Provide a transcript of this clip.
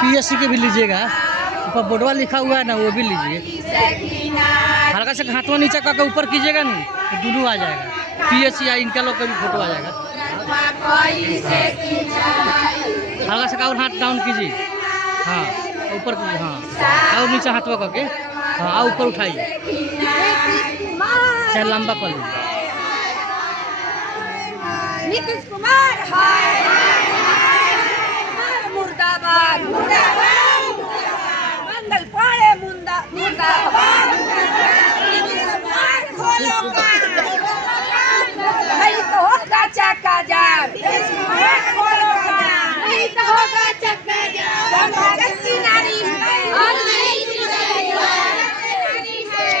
PSC के भी लीजिएगा, ऊपर बोर्डवा लिखा हुआ है ना, वो भी लीजिए। हल्का से हाथों नीचे करके ऊपर कीजिएगा नहीं तो दोनों आ जाएगा, पीएससी या इनका लोग का भी फोटो आ जाएगा। हल्का से और हाथ डाउन कीजिए, हाँ ऊपर कीजिए, हाँ और नीचे हाथवा करके, हाँ और ऊपर उठाइए, चाहे लंबा कर लीजिए। नीतीश कुमार मुर्दाबाद, मंगल पांडे मुर्दाबाद, नहीं तो होगा चक्का जाम, नहीं तो होगा चक्का जाम।